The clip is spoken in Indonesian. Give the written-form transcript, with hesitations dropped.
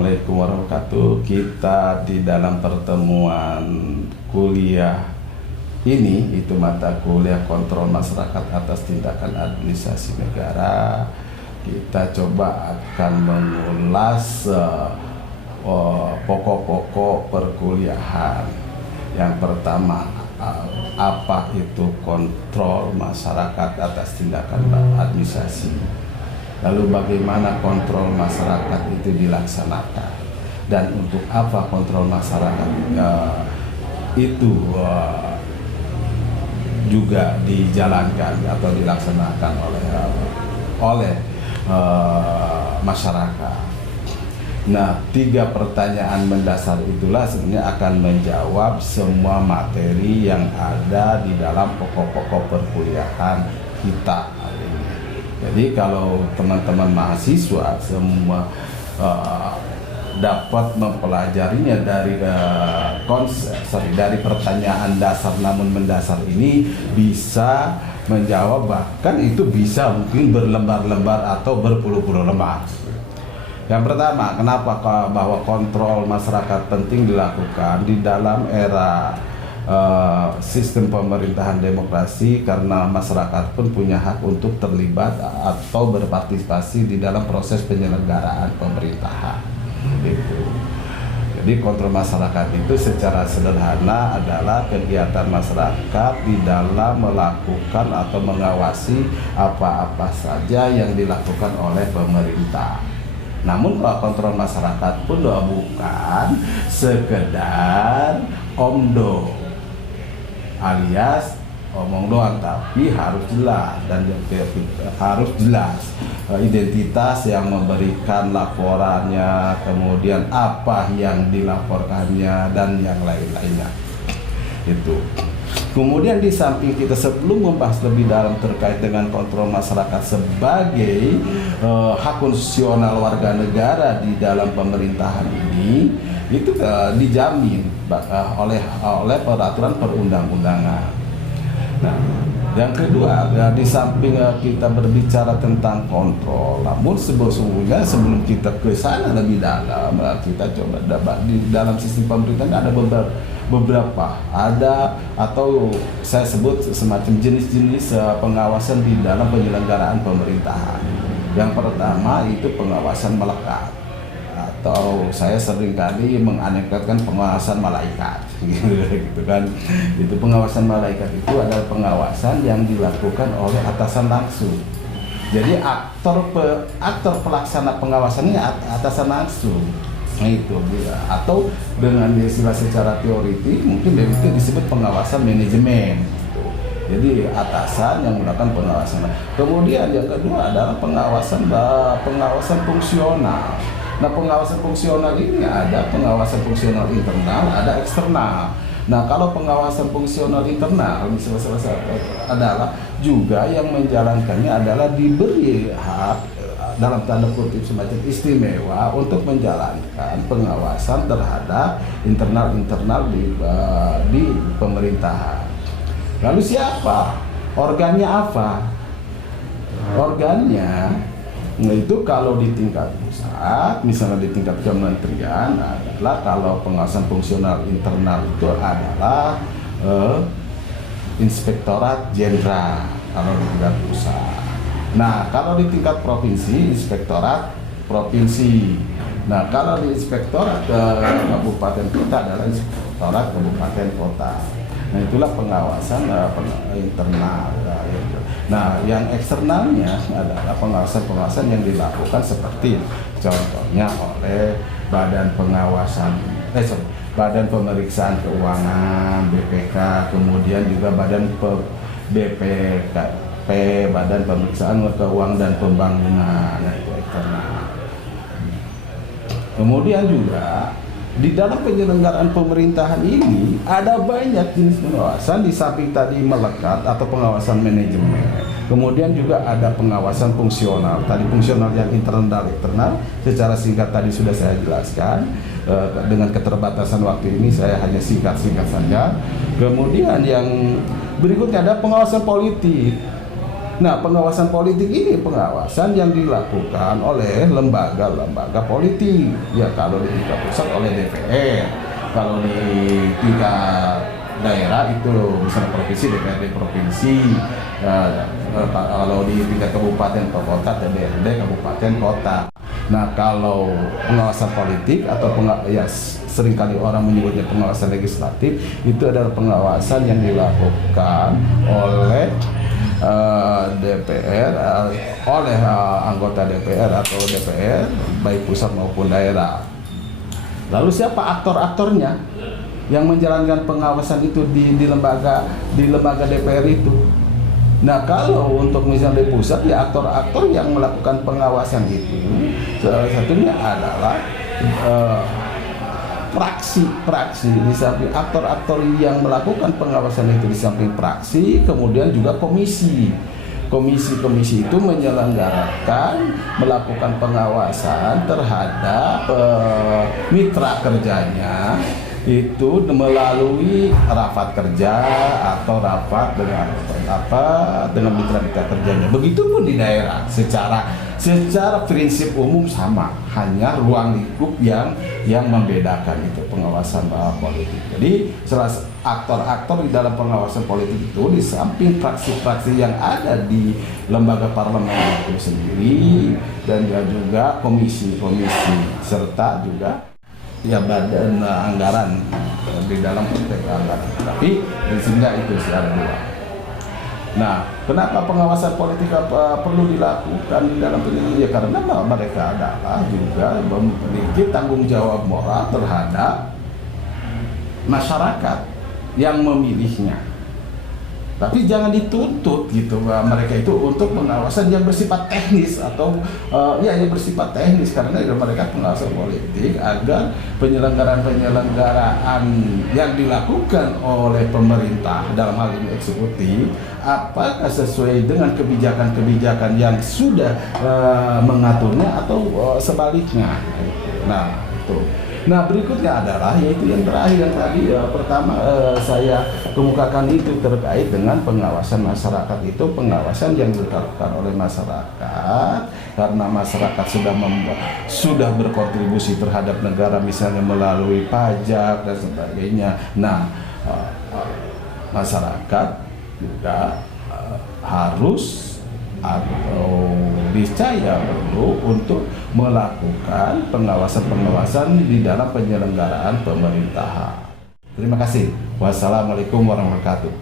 Assalamualaikum warahmatullahi wabarakatuh. Kita di dalam pertemuan kuliah ini, itu mata kuliah kontrol masyarakat atas tindakan administrasi negara, kita coba akan mengulas pokok-pokok perkuliahan. Yang pertama, apa itu kontrol masyarakat atas tindakan administrasi, lalu bagaimana kontrol masyarakat itu dilaksanakan, dan untuk apa kontrol masyarakat itu juga dijalankan atau dilaksanakan oleh masyarakat. Nah, 3 pertanyaan mendasar itulah sebenarnya akan menjawab semua materi yang ada di dalam pokok-pokok perkuliahan kita. Jadi kalau teman-teman mahasiswa semua dapat mempelajarinya dari dari pertanyaan dasar namun mendasar ini, bisa menjawab, bahkan itu bisa mungkin berlembar-lembar atau berpuluh-puluh lembar. Yang pertama, kenapa bahwa kontrol masyarakat penting dilakukan di dalam era sistem pemerintahan demokrasi, karena masyarakat pun punya hak untuk terlibat atau berpartisipasi di dalam proses penyelenggaraan pemerintahan. Gitu. Jadi kontrol masyarakat itu secara sederhana adalah kegiatan masyarakat di dalam melakukan atau mengawasi apa-apa saja yang dilakukan oleh pemerintah. Namun kontrol masyarakat pun bukan sekedar omdo alias omong doang, tapi harus jelas, dan harus jelas identitas yang memberikan laporannya, kemudian apa yang dilaporkannya, dan yang lain-lainnya. Itu. Kemudian di samping kita, sebelum membahas lebih dalam terkait dengan kontrol masyarakat sebagai hak konstitusional warga negara di dalam pemerintahan ini, itu dijamin oleh peraturan perundang-undangan. Nah, yang kedua, di samping kita berbicara tentang kontrol, namun sesungguhnya sebelum kita ke sana lebih dalam, kita coba di dalam sistem pemerintahan ada beberapa atau saya sebut semacam jenis-jenis pengawasan di dalam penyelenggaraan pemerintahan. Yang pertama itu pengawasan melekat, atau saya seringkali menganekdotkan pengawasan malaikat, gitu kan. Itu pengawasan malaikat itu adalah pengawasan yang dilakukan oleh atasan langsung. Jadi aktor pelaksana pengawasannya atasan langsung. Nah, itu atau dengan istilah secara teoritis mungkin itu disebut pengawasan manajemen. Jadi atasan yang melakukan pengawasan. Kemudian yang kedua adalah pengawasan fungsional. Nah, pengawasan fungsional ini ada pengawasan fungsional internal, ada eksternal. Nah, kalau pengawasan fungsional internal adalah juga yang menjalankannya adalah diberi hak dalam tanda kutip semacam istimewa untuk menjalankan pengawasan terhadap internal di pemerintahan. Lalu siapa? Organnya apa? Organnya itu kalau di tingkat pusat, misalnya di tingkat kementerian, adalah kalau pengawasan fungsional internal itu adalah Inspektorat Jenderal kalau di tingkat pusat. Nah, kalau di tingkat provinsi, Inspektorat Provinsi. Nah, kalau di Inspektorat Kabupaten Kota adalah Inspektorat Kabupaten Kota. Nah, itulah pengawasan internal. Nah, yang eksternalnya adalah pengawasan yang dilakukan seperti contohnya oleh Badan Pemeriksaan Keuangan (BPK), kemudian juga BPKP, Badan Pemeriksaan Keuangan dan Pembangunan. Nah, itu eksternal. Kemudian juga di dalam penyelenggaraan pemerintahan ini ada banyak jenis pengawasan, di samping tadi melekat atau pengawasan manajemen. Kemudian juga ada pengawasan fungsional. Tadi fungsional yang internal eksternal secara singkat tadi sudah saya jelaskan. Dengan keterbatasan waktu ini saya hanya singkat-singkat saja. Kemudian yang berikutnya ada pengawasan politik. Nah, pengawasan politik ini pengawasan yang dilakukan oleh lembaga-lembaga politik. Ya, kalau di tingkat pusat oleh DPR, kalau di tingkat daerah itu misalnya provinsi, DPRD provinsi, kalau di tingkat kabupaten atau kota, DPRD kabupaten kota. Nah, kalau pengawasan politik atau ya seringkali orang menyebutnya pengawasan legislatif, itu adalah pengawasan yang dilakukan oleh DPR, oleh anggota DPR atau DPR baik pusat maupun daerah. Lalu siapa aktor-aktornya yang menjalankan pengawasan itu di lembaga DPR itu? Nah, kalau untuk misalnya di pusat, ya aktor-aktor yang melakukan pengawasan itu salah satunya adalah praksi di samping aktor-aktor yang melakukan pengawasan itu, di samping praksi, kemudian juga komisi itu menyelenggarakan, melakukan pengawasan terhadap mitra kerjanya itu melalui rapat kerja atau rapat dengan mitra-mitra kerjanya. Begitupun di daerah secara prinsip umum sama, hanya ruang lingkup yang membedakan itu pengawasan politik. Jadi salah aktor-aktor di dalam pengawasan politik itu, di samping praksi-praksi yang ada di lembaga parlemen itu sendiri, dan juga komisi-komisi serta juga ya badan anggaran di dalam konteks anggaran. Tapi prinsipnya itu sih ada dua. Nah, kenapa pengawasan politik perlu dilakukan di dalam pendidikan? Ya karena mereka adalah juga memiliki tanggung jawab moral terhadap masyarakat yang memilihnya. Tapi jangan dituntut gitu mereka itu untuk pengawasan yang bersifat teknis atau yang bersifat teknis, karena mereka pengawasan politik agar penyelenggaraan yang dilakukan oleh pemerintah dalam hal ini eksekutif apakah sesuai dengan kebijakan-kebijakan yang sudah mengaturnya atau sebaliknya. Nah, itu. Nah, berikutnya adalah yaitu yang terakhir yang tadi pertama saya kemukakan itu terkait dengan pengawasan masyarakat. Itu pengawasan yang dilakukan oleh masyarakat karena masyarakat sudah berkontribusi terhadap negara, misalnya melalui pajak dan sebagainya. Nah, masyarakat juga harus atau dicaya perlu untuk melakukan pengawasan di dalam penyelenggaraan pemerintahan. Terima kasih. Wassalamualaikum warahmatullahi wabarakatuh.